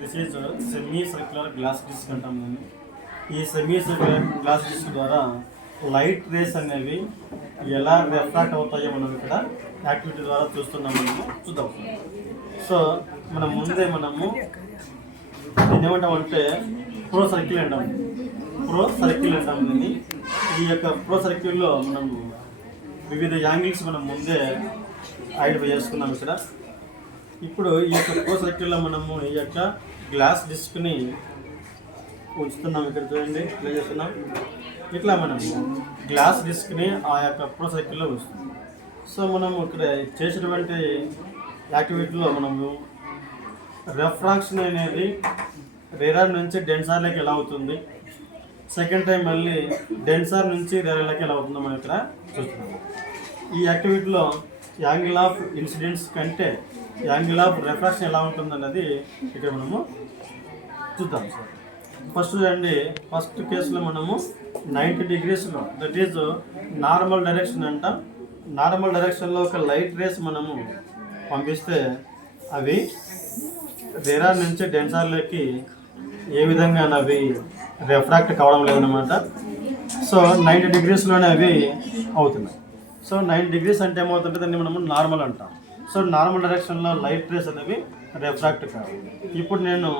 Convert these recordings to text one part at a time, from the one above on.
This is semi circular glass disc అంటాం నేను. ఈ సెమీ సర్క్యులర్ గ్లాస్ డిస్క్ ద్వారా లైట్ రేస్ అనేవి ఎలా రిఫ్రాక్ట్ అవుతాయో మనం ఇక్కడ యాక్టివిటీ ద్వారా చూద్దాం. సో మనం ముందే మనము దీన్ని ఏమంటామంటే ప్రో సర్కిల్ అంటాం దీన్ని. ఈ యొక్క ప్రో సర్కిల్లో మనము వివిధ యాంగిల్స్ మనం ముందే ఐడెంటిఫై చేసుకున్నాం ఇక్కడ. ఇప్పుడు ఈ యొక్క ప్రో సర్కిల్లో మనము ఈ యొక్క గ్లాస్ డిస్క్ని ఉంచుతున్నాం. ఇక్కడ చూడండి, ప్లే చేస్తున్నాం. ఇట్లా మనము గ్లాస్ డిస్క్ని ఆ యొక్క ప్రో సర్కిల్లో ఉంచుతున్నాం. సో మనము ఇక్కడ చేసేటువంటి యాక్టివిటీలో మనము రిఫ్రాక్షన్ అనేది రేరార్ నుంచి డెన్సార్లోకి ఎలా అవుతుంది, సెకండ్ టైం మళ్ళీ డెన్సార్ నుంచి రేరార్లోకి ఎలా అవుతుందో మనం ఇక్కడ చూస్తున్నాం. ఈ యాక్టివిటీలో యాంగిల్ ఆఫ్ ఇన్సిడెంట్స్ కంటే యాంగిల్ ఆఫ్ రిఫ్రాక్షన్ ఎలా ఉంటుందన్నది ఇక్కడ మనము చూద్దాం. సార్ ఫస్ట్ చూడండి, ఫస్ట్ కేసులో మనము 90 degreesలో, దట్ ఈజ్ నార్మల్ డైరెక్షన్ అంట. నార్మల్ డైరెక్షన్లో ఒక లైట్ రేస్ మనము పంపిస్తే అవి రేరార్ నుంచి డెన్సార్లోకి ఏ విధంగా అవి రిఫ్రాక్ట్ కావడం లేదన్నమాట. సో 90 degreesలోనే అవి అవుతున్నాయి. సో 90 degrees అంటే ఏమవుతుంటే దాన్ని మనము నార్మల్ అంటాం. సో నార్మల్ డైరెక్షన్లో లైట్ రేస్ అనేవి రిఫ్రాక్ట్ కావు. ఇప్పుడు నేను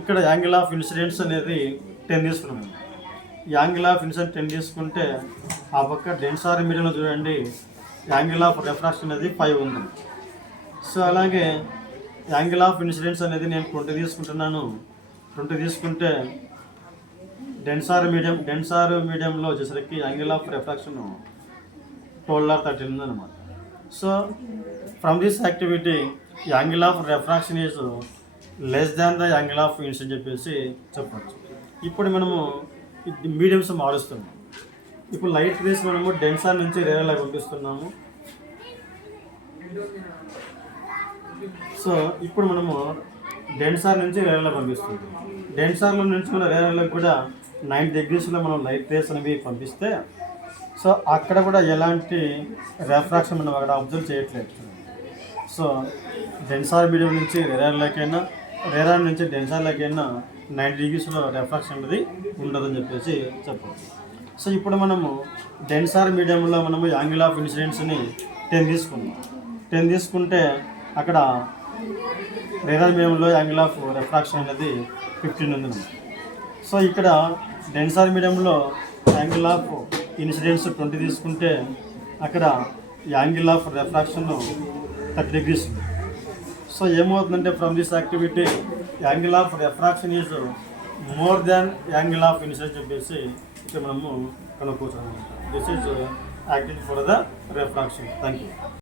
ఇక్కడ యాంగిల్ ఆఫ్ ఇన్సిడెంట్స్ అనేది 10 తీసుకున్నాను. యాంగిల్ ఆఫ్ ఇన్సిడెంట్ 10 తీసుకుంటే ఆ పక్క డెన్సార్ మీడియంలో చూడండి యాంగిల్ ఆఫ్ రిఫ్రాక్షన్ అనేది 5 ఉంది. సో అలాగే యాంగిల్ ఆఫ్ ఇన్సిడెంట్స్ అనేది నేను 20 తీసుకుంటున్నాను. 20 తీసుకుంటే డెన్సార్ మీడియంలో వచ్చేసరికి యాంగిల్ ఆఫ్ రిఫ్రాక్షన్ 12 or 13 ఉందన్నమాట. So from this activity angle of refraction is less than the angle of incident చెప్పేసి చెప్పవచ్చు. ఇప్పుడు మనము మీడియంస్ మారుస్తున్నాం. ఇప్పుడు లైట్ రేస్ మనము డెన్సార్ నుంచి రేరార్లో పంపిస్తున్నాము. సో ఇప్పుడు మనము డెన్సార్ నుంచి రేరార్లో పంపిస్తున్నాము. డెన్సార్లో నుంచి మన రేరార్లోకి కూడా 90 degreesలో మనం లైట్ రేస్ అనేవి పంపిస్తే సో అక్కడ కూడా ఎలాంటి రిఫ్రాక్షన్ మనం అక్కడ అబ్జర్వ్ చేయట్లేదు. సో డెన్సార్ మీడియం నుంచి రేరార్లోకైనా, రేరార్ నుంచి డెన్సార్లోకైనా 90 degreesలో రిఫ్రాక్షన్ అనేది ఉండదని చెప్పేసి చెప్పవచ్చు. సో ఇప్పుడు మనము డెన్సార్ మీడియంలో మనము యాంగిల్ ఆఫ్ ఇన్సిడెంట్స్ని 10 తీసుకున్నాం. 10 తీసుకుంటే అక్కడ రేరార్ మీడియంలో యాంగిల్ ఆఫ్ రిఫ్రాక్షన్ అనేది 15 ఉంది. సో ఇక్కడ డెన్సార్ మీడియంలో యాంగిల్ ఆఫ్ ఇన్సిడెంట్స్ 20 తీసుకుంటే అక్కడ యాంగిల్ ఆఫ్ రిఫ్రాక్షన్ 30 degrees ఉంది. సో ఏమవుతుందంటే from this activity angle of refraction is more than angle of incident చెప్పేసి ఇక్కడ మనము కనుక్కోవచ్చు అనమాట. This is activity for the refraction. Thank you.